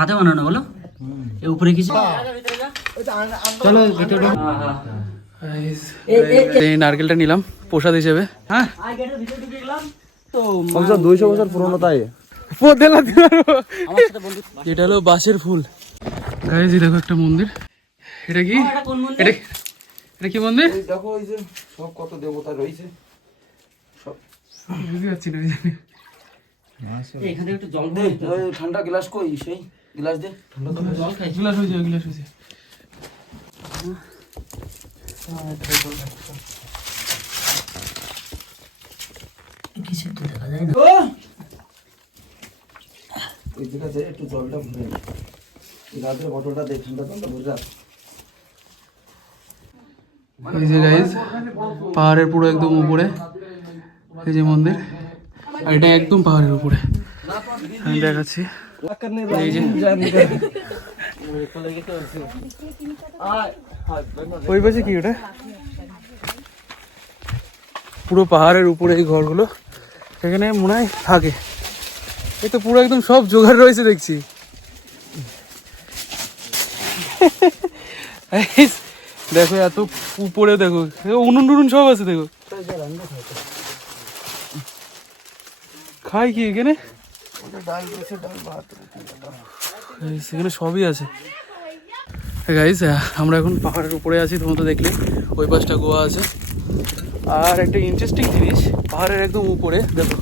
হাতে বানানো বলো উপরে কিছু চলো এই নারকেলটা নিলাম প্রসাদ হিসেবে। হ্যাঁ 200 বছর পুরনো তাই এটা হলো বাঁশের ফুল। গাইজ দেখো একটা মন্দির। এটা কি এটা কি মন্দির? দেখো ওই যে সব কত দেবতা রয়েছে সব বুঝতে পারছি না। এখানে একটু জল দে, ঠান্ডা গ্লাস কই সেই গ্লাস দে, ঠান্ডা জল খাই। গ্লাস হয়েছে গ্লাস হয়েছে। কিছু তো দেখা যায় না। ওই জায়গাতে একটু জলটা ভরে নি, রাতের বটলটা দে, ঠান্ডা জলটা বুঝা। এই যে গাইজ পাহাড়ের পুরো একদম উপরে এই যে মন্দির, আর এটা একদম পাহাড়ের উপরে আমি দেখাচ্ছি। এই যে ওই পাশে কি ওটা পুরো পাহাড়ের উপরে এই ঘরগুলো, সেখানে মনে হয় থাকে। এই তো পুরো একদম সব জোগাড় রয়েছে দেখছি। দেখো এত উপরে দেখো উনুন টুনুন সব আছে দেখো। খাই কি এখানে? সেখানে সবই আছে। গাইস আমরা এখন পাহাড়ের উপরে আছি, তোমরা তো দেখলে ওই পাশটা গোয়া আছে। আর একটা ইন্টারেস্টিং জিনিস, পাহাড়ের একদম উপরে দেখো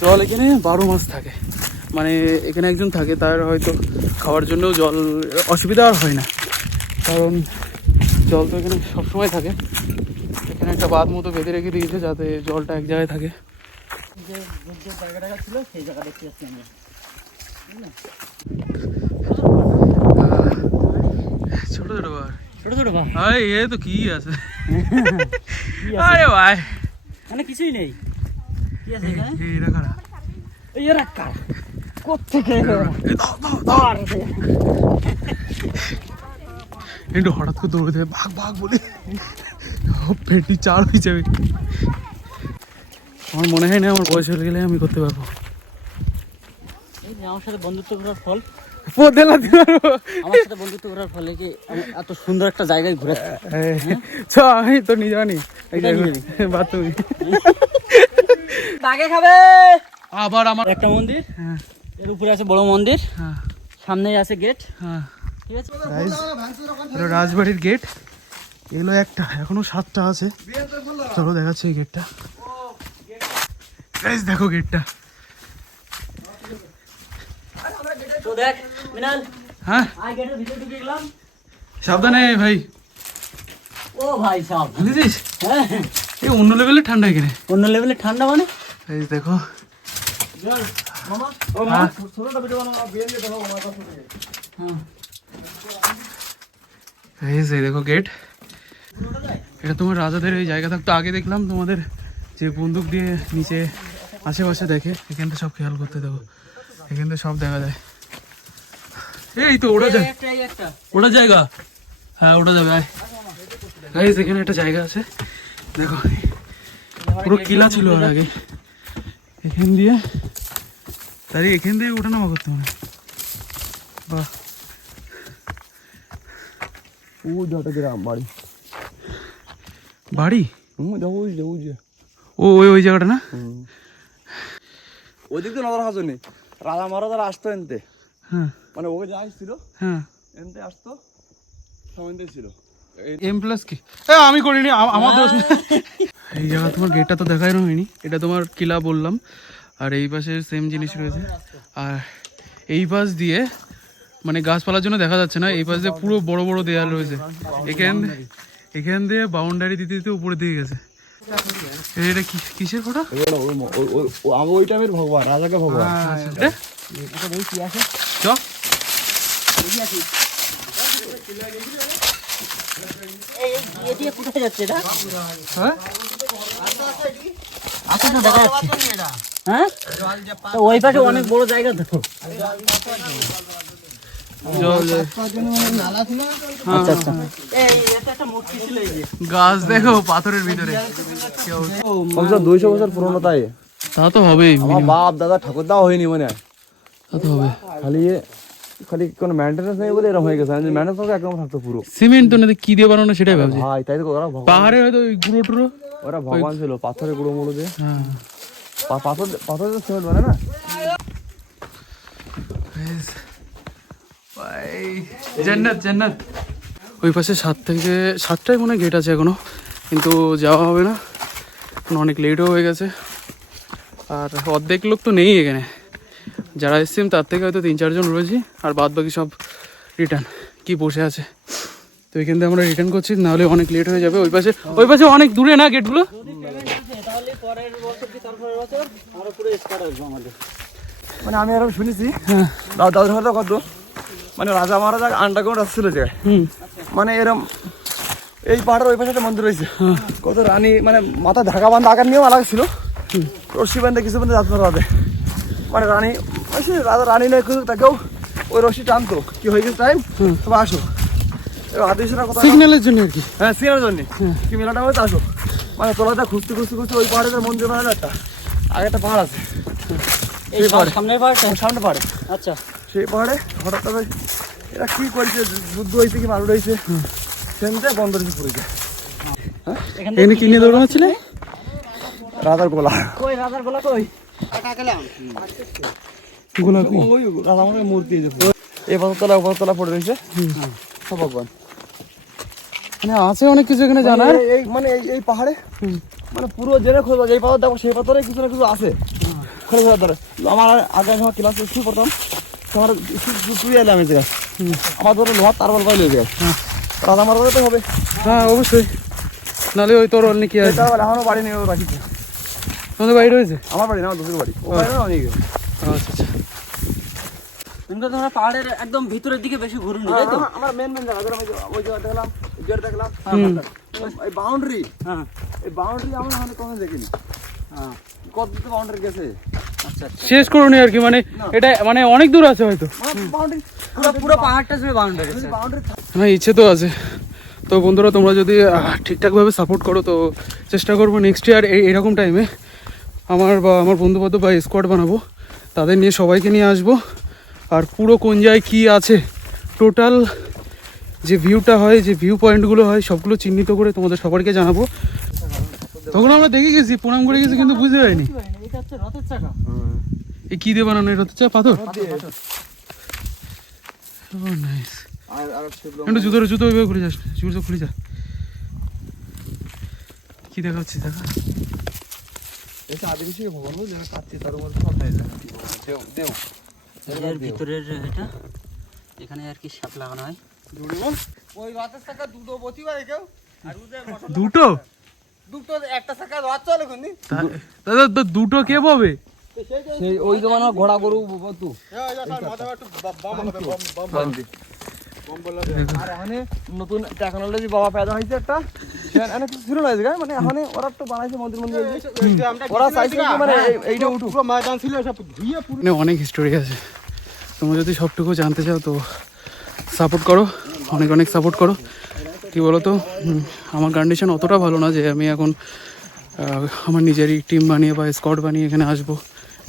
জল এখানে 12 মাস থাকে। মানে এখানে একজন থাকে, তার হয়তো খাওয়ার জন্যও জল অসুবিধা আর হয় না, কারণ জল তো এখানে সবসময় থাকে। এখানে একটা বাঁধ মতো বেঁধে রেখে দিয়েছে যাতে জলটা এক জায়গায় থাকে। যে জায়গাটা ছিল সেই জায়গা দেখতে যাচ্ছি আমরা। ছোট ছোট বার, ছোট ছোট বার। আরে এ তো কি আছে? আরে ভাই মানে কিছুই নেই। কি আছে এখানে? এরা কারা? এরা কারা? কোত্থেকে এলো? একটু হঠাৎ করে দৌড়ে দেবে ভাগ ভাগ বলে, পেটি চার হয়ে যাবে। আমার মনে হয় না আমার বয়স হয়ে গেলে আমি করতে পারবো। আমার সাথে বন্ধুত্ব করার ফল, আমার সাথে বন্ধুত্ব করার ফলে কি এত সুন্দর একটা জায়গায় ঘুরে আমি তো নিয়ে যাবানি বাথরুমে আগে খাবে। আবার আমার একটা মন্দির, এর উপরে আছে বড় মন্দির, সামনেই আছে গেট। হ্যাঁ ঠিক আছে, রাজবাড়ির গেট এগুলো একটা, এখনো 7টা আছে। চলো দেখাচ্ছি এই গেটটা। গাইস দেখো গেটটা। তো দেখ মিনাল, হ্যাঁ আই গেটের ভিতরে ঢুকে গেলাম। সাবধানে ভাই। ও ভাই সাব বুঝেছিস? হ্যাঁ এই অন্য লেভেলে ঠান্ডা এখানে। অন্য লেভেলে ঠান্ডা মানে এই দেখো মামা। ও মামা ছোটটা ভিডিও বানাও, বিয়ে দিয়ে দাও আমার কাছে থেকে। হ্যাঁ এই দেখো গেট। এটা তোমার রাজাদের এই জায়গা থাকতো আগে। দেখলাম তোমাদের যে বন্দুক দিয়ে নিচে আশেপাশে দেখে, এখান থেকে সব খেয়াল করতে দেবো, এখান থেকে সব দেখা যায়। এই তো ওটা যায়, ওটা জায়গা। হ্যাঁ ওটা যাবে। গাইস এখানে একটা জায়গা আছে দেখো, পুরো কিলা ছিল আর আগে। এখান দিয়ে দাঁড়িয়ে এখান দিয়ে ওঠা নামা করতে হবে। বাহ ও যত গ্রাম বাড়ি বাড়ি ও ওই জায়গাটা না? ওইদিক তো নজর হাজনি রাজা মহারাজারা আসতো এনতে। হ্যাঁ মানে ওকে যা আসছিল, হ্যাঁ এনতে আসতো সমানতে ছিল। এম প্লাস কি আমি করিনি, আমার দোষ। এই জায়গা তোমার গেটটা তো দেখাই হয়নি, এটা তোমার কিলা বললাম। আর এই পাশে সেম জিনিস রয়েছে। আর এই পাশ দিয়ে মানে গাছপালার জন্য দেখা যাচ্ছে না, এই পাশ দিয়ে পুরো বড় বড় দেয়াল রয়েছে। এখান দিয়ে বাউন্ডারি দিতে দিতে উপরে দিয়ে গেছে। এটা কিসের ফটো? ওই টাইমের ভগবান, রাজাকে ভগবান। কোথায় যাচ্ছে এটা? আচ্ছা দেখা যাচ্ছে। হ্যাঁ ওই পাশে অনেক বড় জায়গা দেখো। গাছ দেখো পাথরের ভিতরে। 200 বছর পুরনো তাই তা তো হবেই, আমার বাপ দাদা ঠাকুরদাও হয়নি মনে হয়, তা তো হবে। খালি কোনো মেনটেন্যান্স নেই বলে এরকম হয়ে গেছে, মেনটেন্যান্স থাকলে একদম থাকতো পুরো। সিমেন্ট তো না কি দিয়ে বানানো সেটাই ভাবছি। ভাই তাই তো ওরা ভগবান, পাহাড়ে হয়তো ওই গুঁড়ো টুড়ো। ওরা ভগবান ছিল, পাথরের গুঁড়ো মুড়ো দিয়ে। হ্যাঁ পাথর পাথর সিমেন্ট বানায় না। জান্নাত জান্নাত। ওই পাশে 7টায় মনে হয় গেট আছে এখনো, কিন্তু যাওয়া হবে না, এখন অনেক লেটও হয়ে গেছে। আর অর্ধেক লোক তো নেই এখানে, যারা এসছেন তার থেকে হয়তো 3-4 জন রয়েছি, আর বাদ বাকি সব রিটার্ন কি বসে আছে। তো এখান থেকে আমরা রিটার্ন করছি, নাহলে অনেক লেট হয়ে যাবে। ওই পাশে অনেক দূরে না গেটগুলো? মানে আমি এরকম শুনেছি দাদুর কথা কত, মানে রাজা মহারাজা আন্ডারগ্রাউন্ড আসছিল যে, মানে এরম এই পাহাড়ের ওই পাশে একটা মন্দির রয়েছে, কত রানী মানে মাথা ঢাকা বান্ধা আকার নিয়েও আলাদা ছিল, রশি বান্ধে কিছু বান্ধে যাত্রা রাতে, মানে রানী রাজা রানী নয় কিছু, তাকেও ওই রশি টানতো, কি হয়ে গেছে টাইম তবে আসো, এবার আদেশের কথা সিগন্যালের জন্য আর কি। হ্যাঁ সিগন্যালের জন্য কি মেলাটা হয়েছে আসো, মানে তোলাটা খুঁজতে খুঁজতে খুঁজতে ওই পাহাড়ের মন্দির বানালো একটা, আগে একটা পাহাড় আছে সেই পাহাড়ে, সামনে পাহাড়ে, আচ্ছা সেই পাহাড়ে হঠাৎ তবে এরা কি করেছে, যুদ্ধ হয়েছে কি মারুড হয়েছে, সেখানে বন্ধ রেখে পড়েছে। এখানে কি নিয়ে দৌড়ানো ছিল? রাজার গোলা, কই রাজার গোলা কই? গোলা কি? ওই রাজা মনে মূর্তি এই পাথরতলা পড়ে রয়েছে সব ভগবান, মানে আছে অনেক কিছু এখানে জানার। এই মানে এই পাহাড়ে মানে পুরো জেনে খোঁজ, এই পাথর দেখো সেই পাথরে কিছু না কিছু আছে খোঁজ ধরে। আমার আগে যখন ক্লাসে স্কুল পড়তাম আমার তুই এলাম এই জায়গা, আমার ধরো লোহার তারবাল পাইলে ওই জায়গায় রাজা মারা তো হবে। হ্যাঁ অবশ্যই, নাহলে ওই তোর অনেক কি আছে। তারবাল এখনো বাড়ি নিয়ে রাখিছে, তোমাদের বাড়ি রয়েছে? আমার বাড়ি না, আমার দুপুর বাড়ি, ও বাড়ি না অনেক। আচ্ছা আচ্ছা, তোমরা তোমরা পাহাড়ের একদম ভিতরের দিকে বেশি ঘুরুন, তাই তো? আমার মেন জায়গা ধরো ওই জায়গা দেখলাম, গেট দেখলাম, এই বাউন্ডারি, হ্যাঁ এই বাউন্ডারি আমি এখনো কোনো দেখিনি, হ্যাঁ কত বাউন্ডারি গেছে, আচ্ছা আচ্ছা, শেষ করুনি আর কি, মানে এটা মানে অনেক দূর আছে হয়তো। বাউন্ডারি পুরো পাহাড়টা জুড়ে বাউন্ডারি। বাউন্ডারি হ্যাঁ ইচ্ছে তো আছে। তো বন্ধুরা তোমরা যদি ঠিকঠাকভাবে সাপোর্ট করো তো চেষ্টা করবো নেক্সট ইয়ার এরকম টাইমে আমার বন্ধুবান্ধব বা স্কোয়াড বানাবো, তাদের নিয়ে সবাইকে নিয়ে আসবো, আর পুরো কোন জায়গায় কী আছে টোটাল যে ভিউটা হয়, যে ভিউ পয়েন্টগুলো হয় সবগুলো চিহ্নিত করে তোমাদের সবাইকে জানাবো। তখন আমরা দেখে গেছি, প্রণাম করে গেছি, কিন্তু বুঝতে পারিনি এটা হচ্ছে রথের চাকা। এই কী দিয়ে বানানো, এটা হচ্ছে পাথর। নাইস, একটু জুতো ওইভাবে খুলে যাস, জুতো খুলে যা। কি দেখা হচ্ছে দেখা, এটা আদিবাসী ভবন বুঝলে কাটছে, তার মধ্যে সব দেয় দেও এর ভিতরের এটা এখানে আর কি সাপ লাগানো হয়। ওই রথের চাকা দুটো প্রতিবারে কেউ আর দুটো দুটো একটা চাকা রথ চলে কোন দাদা তো দুটো কে পাবে? সেই ওই জমানো ঘোড়া গরু বতু আর এখানে নতুন টেকনোলজি বাবা পয়দা হয়েছে একটা, এখানে কিছু ছিল না জায়গা, মানে এখানে ওরা তো বানাইছে মন্দির ওরা চাইছে কি মানে এইটা উঠু পুরো ময়দান ছিল সব ধুইয়ে পুরো, মানে অনেক হিস্টোরি আছে, তোমরা যদি সবটুকু জানতে চাও তো সাপোর্ট করো, অনেক অনেক সাপোর্ট করো। কী বলো তো, আমার কন্ডিশন অতটা ভালো না যে আমি এখন আমার নিজেরই টিম বানিয়ে বা স্কোয়াড বানিয়ে এখানে আসবো,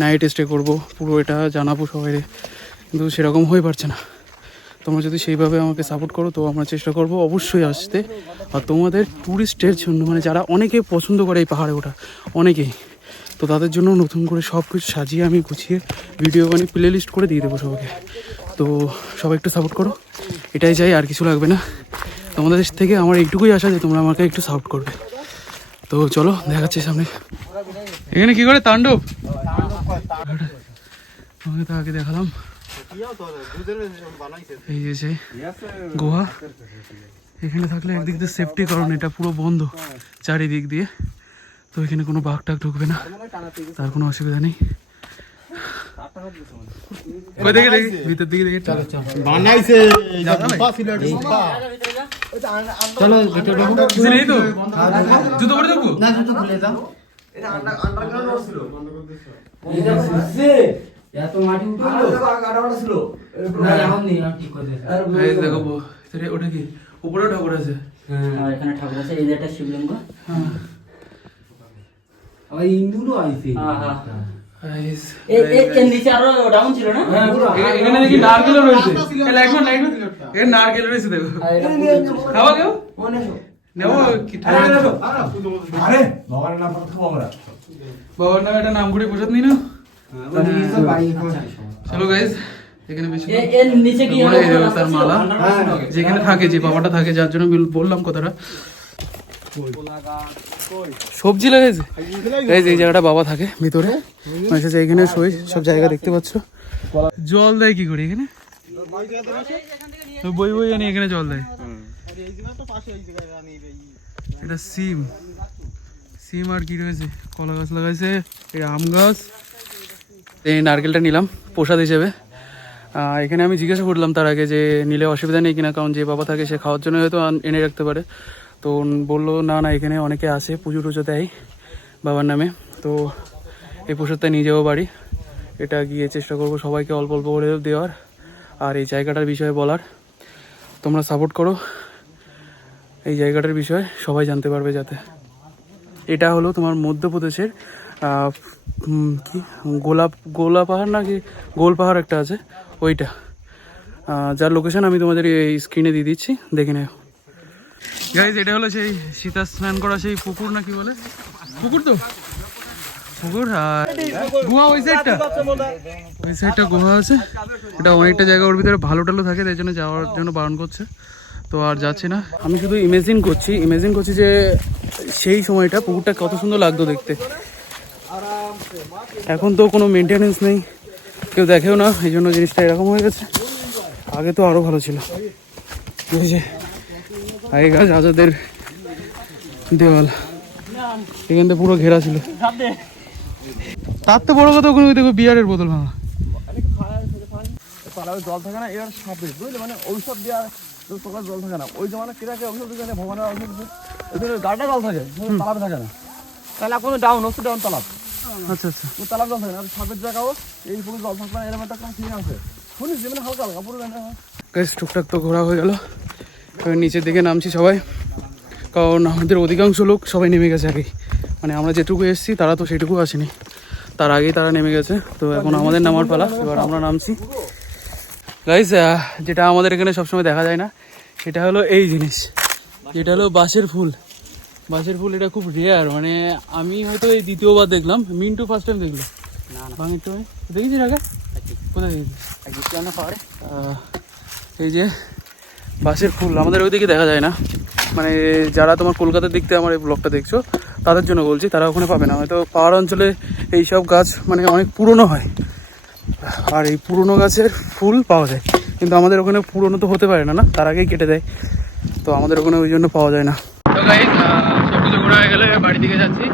নাইট স্টে করবো, পুরো এটা জানাবো সবাই, কিন্তু সেরকম হয়ে পারছে না। তোমরা যদি সেইভাবে আমাকে সাপোর্ট করো তো আমরা চেষ্টা করবো অবশ্যই আসতে, আর তোমাদের ট্যুরিস্টের জন্য মানে যারা অনেকে পছন্দ করে এই পাহাড়ে ওঠা, অনেকেই, তো তাদের জন্য নতুন করে সব কিছু সাজিয়ে আমি গুছিয়ে ভিডিও বানিয়ে প্লে লিস্ট করে দিয়ে দেবো সবাইকে। তো সবাই একটু সাপোর্ট করো, এটাই চাই, আর কিছু লাগবে না। তোমাদের থেকে আমার এইটুকুই আশা যে তোমরা আমাকে একটু সাপোর্ট করবে। তো চলো দেখাচ্ছি সামনে। এখানে কি করে তাণ্ডব, তোমাকে তো আগে দেখালাম। এই যে সেই গুহা, এখানে থাকলে একদিক দিয়ে সেফটি, কারণ এটা পুরো বন্ধ চারিদিক দিয়ে, তো এখানে কোনো বাঘ টাঘ ঢুকবে না, তার কোনো অসুবিধা নেই। দেখে দেখি ভিতর দিকে দেখে চলো চলো বানাইছে চলো নেই তো জুতো পরে যাবো না, জুতো খুলে দাও। এটা আন্ডারগ্রাউন্ড রোড ছিল, এটা বুঝছে এত মাটি উঠলো ছিল না, এখন নেই, আমি ঠিক করে দিয়েছি। এই দেখো ওটা কি উপরেও ঠাকুর আছে? আর এখানে ঠাকুর আছে, এই যে একটা শিবলিঙ্গ। হ্যাঁ Guys, এর নিচে আরো ডাউন ছিল না? এখানে দেখি নারকেলও রয়েছে। এখানে নারকেল রয়েছে দেখো। খাওয়া কেউ? নেবো কি বাবার নামে একটা নাম করে প্রসাদ নিই না? চলো গাইস, এখানে বেশি এর নিচে কি মনে হয় তার মালা যেখানে থাকে, যে বাবাটা থাকে, যার জন্য বললাম কথাটা। সবজি লাগাইছে গাইস, এই জায়গাটা বাবা থাকে ভিতরে, মানে এখানে শোয়, সব জায়গা দেখতে পাচ্ছ। জল দেয় কি করে এখানে? বই বই আনি এখানে জল দেয়। এটা সিম সিম আর কি রয়েছে, কলা গাছ লাগাইছে, এই আম গাছ। এই নারকেলটা নিলাম প্রসাদ হিসেবে। এখানে আমি জিজ্ঞাসা করলাম তার আগে যে নিলে অসুবিধা নেই কিনা, কারণ যে বাবা থাকে সে খাওয়ার জন্য হয়তো এনে রাখতে পারে। তো বললো না না, এখানে অনেকে আসে, পুজো টুজো দেয় বাবার নামে, তো এই প্রসাদটা নিয়ে যাবো বাড়ি। এটা গিয়ে চেষ্টা করবো সবাইকে অল্প অল্প করে দেওয়ার, আর এই জায়গাটার বিষয়ে বলার। তোমরা সাপোর্ট করো, এই জায়গাটার বিষয়ে সবাই জানতে পারবে যাতে। এটা হলো তোমার মধ্যপ্রদেশের কি গোলা পাহাড় নাকি গোল পাহাড় একটা আছে, ওইটা, যার লোকেশন আমি তোমাদের এই স্ক্রিনে দিয়ে দিচ্ছি, দেখে নেও গাইজ। এটা হলো সেই সীতা স্নান করা সেই পুকুর, না কি বলে পুকুর, তো পুকুর। আর গুহা ওই সাইডটা গুহা আছে। এটা অনেকটা জায়গা, ওর ভিতরে ভালো টালো থাকে, তাই জন্য যাওয়ার জন্য বারণ করছে। তো আর যাচ্ছি না, আমি শুধু ইমেজিন করছি যে সেই সময়টা পুকুরটা কত সুন্দর লাগতো দেখতে। এখন তো কোনো মেনটেনেন্স নেই, কেউ দেখেও না, এই জন্য জিনিসটা এরকম হয়ে গেছে। আগে তো আরও ভালো ছিল। বুঝেছে, আগেকার রাজাদের দেওয়াল, এখান থেকে পুরো ঘেরা ছিল। তার তো বড় কথা, ওখানে দেখো বিয়ারের বোতল ভাঙা। জল থাকে না, এর সাপে বুঝলে, মানে ঔষধ দেওয়া তোকার জল থাকে না, ওই জমানা কি থাকে ঔষধ দিতে ভগবানের ঔষধ গাড়িটা জল থাকে, তালাব থাকে না। তাহলে কোনো ডাউন তালাব। আচ্ছা আচ্ছা, ও তালাব জল থাকে না, সাপের জায়গাও এই পুরো জল থাকবে না, এরকম একটা কোনো ফিলিং আছে। শুনিস যে মানে হালকা হালকা পুরো গাইস, টুকটাক তো ঘোরা হয়ে গেল। এবার নিচের দিকে নামছি সবাই, কারণ আমাদের অধিকাংশ লোক সবাই নেমে গেছে আগেই। মানে আমরা যেটুকু এসেছি তারা তো সেটুকু আসেনি, তার আগেই তারা নেমে গেছে। তো এখন আমাদের নামার পালা, এবার আমরা নামছি। গাইস, যেটা আমাদের এখানে সবসময় দেখা যায় না, সেটা হলো এই জিনিস, যেটা হলো বাঁশের ফুল। এটা খুব রেয়ার, মানে আমি হয়তো এই দ্বিতীয়বার দেখলাম। মিন্টু ফার্স্ট টাইম দেখলো। বাঙির তো দেখেছিস আগে? কোথায় দেখেছিস? এই যে বাঁশের ফুল আমাদের ওইদিকে দেখা যায় না, মানে যারা তোমার কলকাতার দিক থেকে আমার এই ব্লগটা দেখছো তাদের জন্য বলছি, তারা ওখানে পাবে না। হয়তো পাহাড় অঞ্চলে এইসব গাছ মানে অনেক পুরনো হয়, আর এই পুরনো গাছের ফুল পাওয়া যায়, কিন্তু আমাদের ওখানে পুরনো তো হতে পারে না, তার আগেই কেটে দেয়, তো আমাদের ওখানে ওই জন্য পাওয়া যায় না। তো গাইস, সব কিছু ঘোরা হয়ে গেলে বাড়ি দিকে যাচ্ছি।